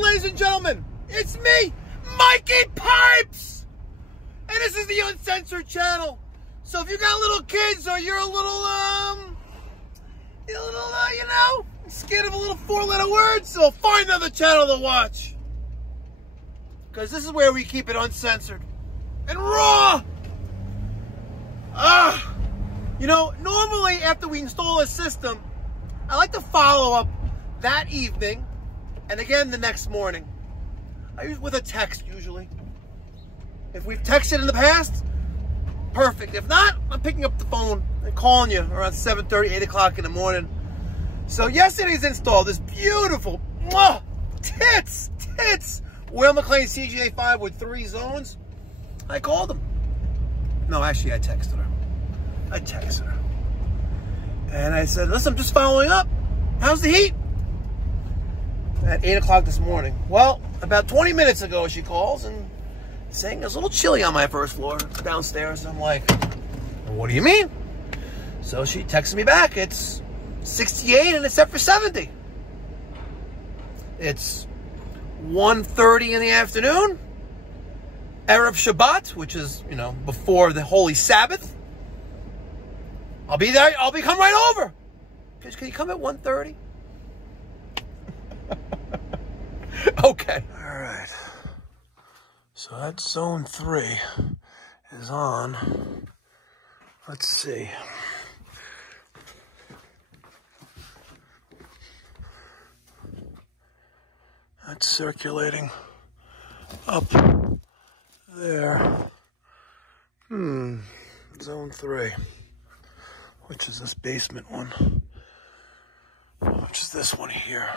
ladies and gentlemen. It's me, Mikey Pipes. And this is the Uncensored channel. So if you got little kids or you're a little, you know, scared of a little 4-letter word, so find another channel to watch. Because this is where we keep it uncensored and raw. You know, normally after we install a system, I like to follow up that evening and again the next morning. I use with a text usually. If we've texted in the past, perfect. If not, I'm picking up the phone and calling you around 7:30, 8 o'clock in the morning. So yesterday's install, this beautiful, tits, Will McLean CGA5 with 3 zones. I called him. No, actually I texted her. And I said, listen, I'm just following up. How's the heat? At 8 o'clock this morning. Well, about 20 minutes ago she calls and saying it's a little chilly on my first floor downstairs. I'm like, well, what do you mean? So she texted me back. It's 68 and it's set for 70. It's 1:30 in the afternoon. Erev Shabbat, which is, you know, before the Holy Sabbath. I'll be there. I'll be coming right over. Can you come at 1:30? Okay. All right. So that zone 3 is on. Let's see. That's circulating up there. Zone 3. Which is this basement one. Which is this one here.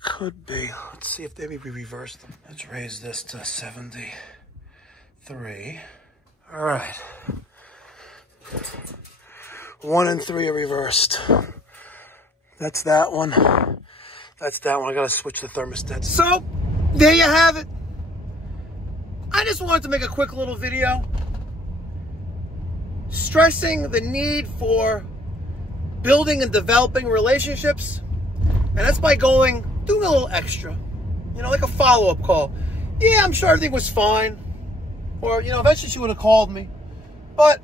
Could be. Let's see if maybe we reverse them. Let's raise this to 73. All right. 1 and 3 are reversed. That's that one. That's that one. I gotta switch the thermostat. So, there you have it. I just wanted to make a quick little video stressing the need for building and developing relationships. And that's by doing a little extra, you know, like a follow-up call. Yeah, I'm sure everything was fine. Or, you know, eventually she would have called me. But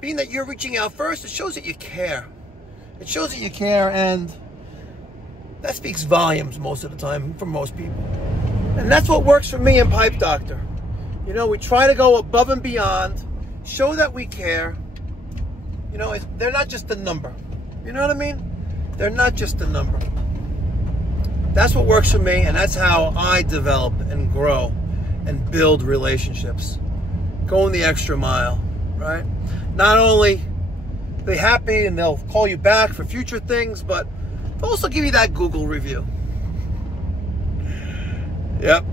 being that you're reaching out first, it shows that you care. It shows that you care, and that speaks volumes most of the time for most people. And that's what works for me and Pipe Doctor. You know, we try to go above and beyond, show that we care. You know, they're not just a number. You know what I mean? They're not just a number. That's what works for me, and that's how I develop and grow and build relationships. Going the extra mile, right? Not only are they happy and they'll call you back for future things, but they'll also give you that Google review. Yep.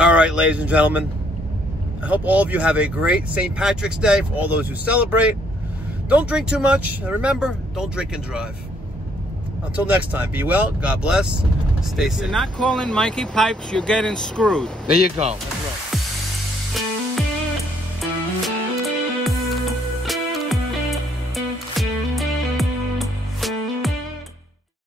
All right, ladies and gentlemen. I hope all of you have a great St. Patrick's Day for all those who celebrate. Don't drink too much. And remember, don't drink and drive. Until next time, be well, God bless, stay safe. You're not calling Mikey Pipes, you're getting screwed. There you go. That's right.